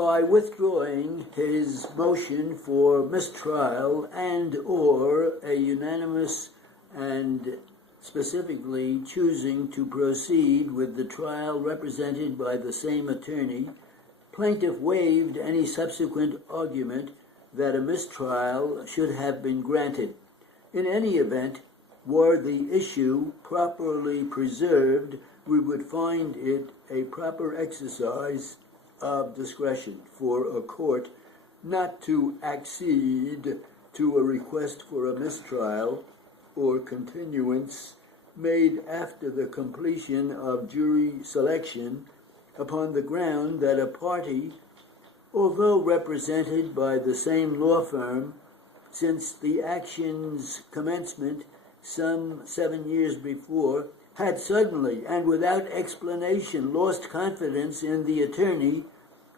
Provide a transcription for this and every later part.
by withdrawing his motion for mistrial and or a unanimous and specifically choosing to proceed with the trial represented by the same attorney, plaintiff waived any subsequent argument that a mistrial should have been granted. In any event, were the issue properly preserved, we would find it a proper exercise of discretion for a court not to accede to a request for a mistrial or continuance made after the completion of jury selection upon the ground that a party, although represented by the same law firm since the action's commencement some 7 years before, had suddenly and without explanation lost confidence in the attorney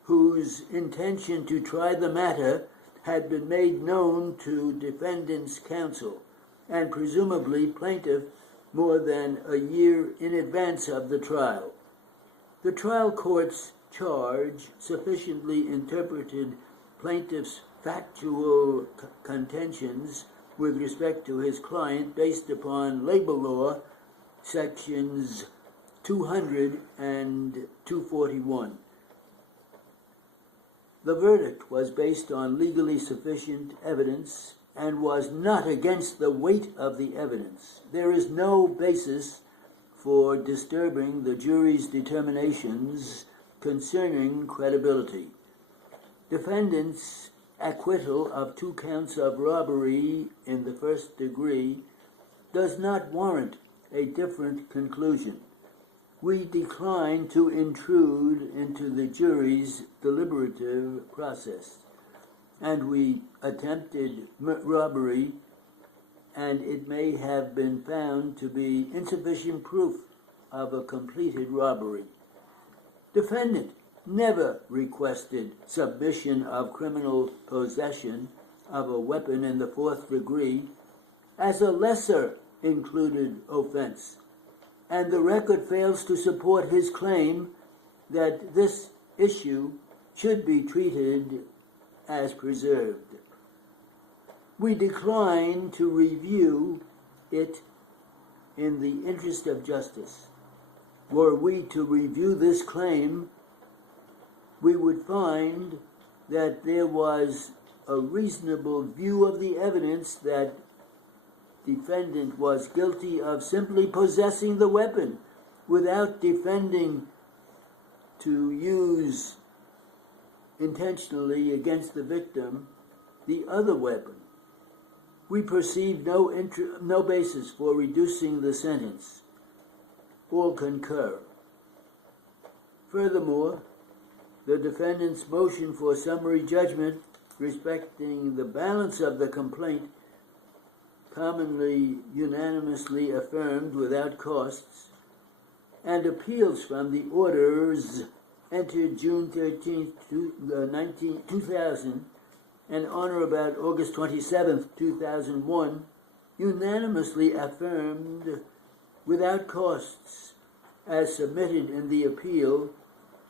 whose intention to try the matter had been made known to defendant's counsel, and presumably plaintiff more than a year in advance of the trial. The trial court's charge sufficiently interpreted plaintiff's factual contentions with respect to his client based upon labor law sections 200 and 241. The verdict was based on legally sufficient evidence and was not against the weight of the evidence. There is no basis for disturbing the jury's determinations concerning credibility. Defendant's acquittal of 2 counts of robbery in the first degree does not warrant a different conclusion. We decline to intrude into the jury's deliberative process, and we attempted robbery, and it may have been found to be insufficient proof of a completed robbery. Defendant never requested submission of criminal possession of a weapon in the 4th degree as a lesser included offense, and the record fails to support his claim that this issue should be treated as preserved. We decline to review it in the interest of justice. Were we to review this claim, we would find that there was a reasonable view of the evidence that defendant was guilty of simply possessing the weapon without defending to use intentionally against the victim the other weapon. We perceive no basis for reducing the sentence. All concur. Furthermore, the defendant's motion for summary judgment respecting the balance of the complaint, commonly unanimously affirmed without costs, and appeals from the orders entered June 13, 2000, and on or about August 27, 2001, unanimously affirmed without costs as submitted in the appeal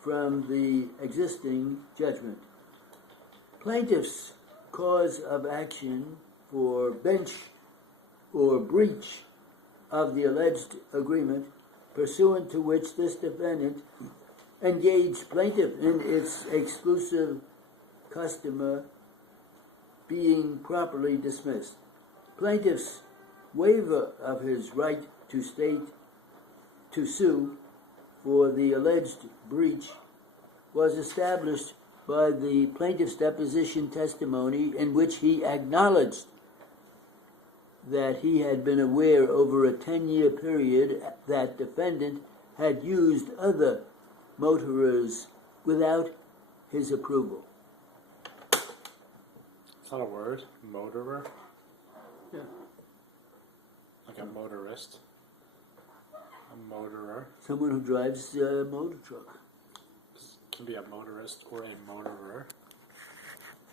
from the existing judgment. Plaintiff's cause of action for bench or breach of the alleged agreement pursuant to which this defendant engaged plaintiff in its exclusive customer being properly dismissed. Plaintiff's waiver of his right to sue for the alleged breach was established by the plaintiff's deposition testimony, in which he acknowledged that he had been aware over a 10-year period that defendant had used other motorers without his approval. It's not a word, motorer? Yeah. Like a motorist? A motorer? Someone who drives a motor truck. Can be a motorist or a motorer.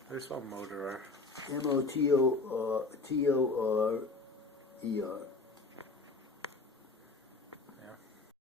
How do you spell motorer? M-O-T-O-R-E-R.